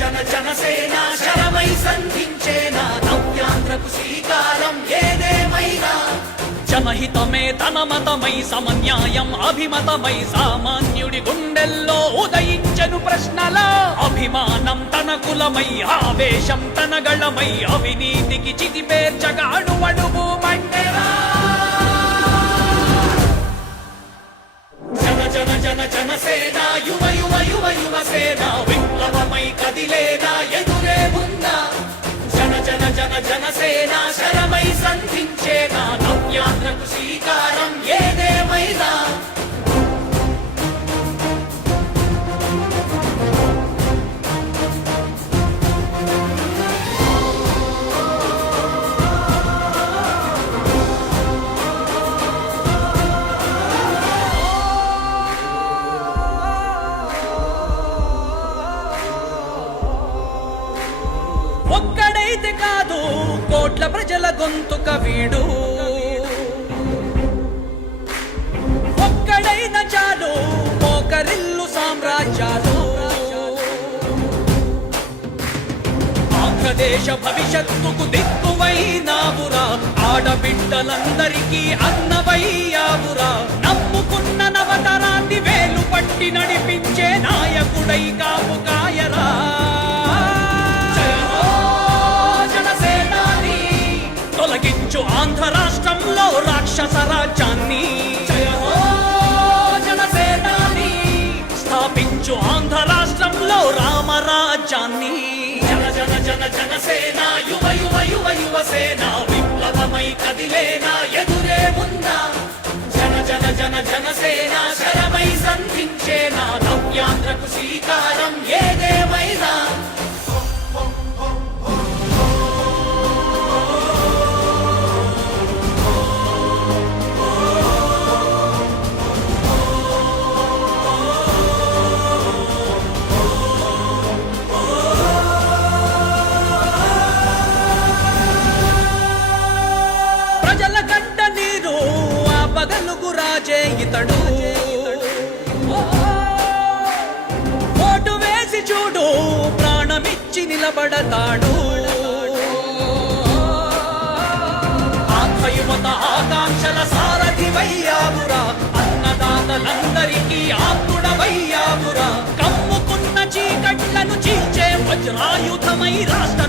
జన జనసేన శరమై సంధించేనా నవ్యాంధ్రకు శ్రీకారం ఏదేమైనా జనహితమే తన మతమై సమన్యాయం అభిమతమై సామాన్యుడి గుండెల్లో ఉదయించెను ప్రశ్నల అభిమానం తన కులమై ఆవేశం తన గళమై అవినీతికి చితిపేర్చగా అణువణువు మండెరా జన జన జన జనసేన యువ యువ యువ యువసేన విప్లవమై కదిలేనా ఎదురే ఉందా జన జన జన జనసేన శరమై సంధించేనా నవ్యాంధ్రకు శ్రీకారం ఏదేమైనా ఒక్కడైతే కాదు కోట్ల ప్రజల గొంతుక వీడు ఒక్కడైన చాలు మోకరిల్లు సామ్రాజ్యాలు ఆంధ్రదేశ భవిష్యత్తుకు దిక్కువైనావురా ఆడబిడ్డలందరికీ అన్నవయ్యావురా నమ్ముకున్న నవతరాన్ని వేలు పట్టి నడిపించే నాయకుడై కాపు కాయరా తొలగించు ఆంధ్ర రాష్ట్రంలో రాక్షస రాజ్యాన్ని జయ హో జనసేనాని స్థాపించు ఆంధ్ర రాష్ట్రంలో రామరాజ్యాన్ని జన జన జన జనసేన యువ యువ యువ యువసేన విప్లవమై కదిలేనా ఎదురే ఉందా జన జన జన జనసేన శరమై సంధించేనా నవ్యాంధ్రకు శ్రీకారం ఏదేమైనా ఇతడు ఓటు వేసి చూడు ప్రాణమిచ్చి నిలబడతాడు ఆత్మయువత ఆకాంక్షల సారథివయ్యావురా అన్నదాతలందరికీ ఆత్ముడవయ్యావురా కమ్ముకున్న చీకట్లను చీల్చే వజ్రాయుధమై రాష్ట్ర